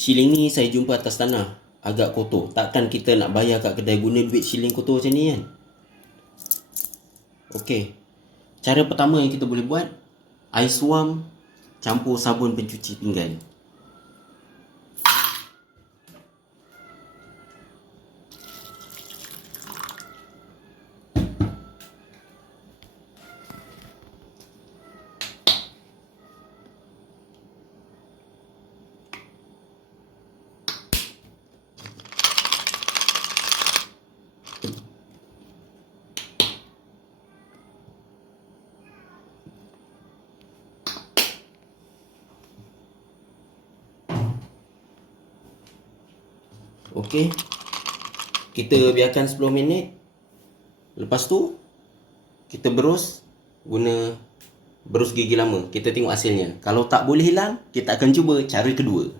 Shilling ni saya jumpa atas tanah. Agak kotor. Takkan kita nak bayar kat kedai guna duit shilling kotor macam ni kan? Okey. Cara pertama yang kita boleh buat, air suam campur sabun pencuci pinggan. Okey. Kita biarkan 10 minit. Lepas tu kita berus guna berus gigi lama. Kita tengok hasilnya. Kalau tak boleh hilang, kita akan cuba cara kedua.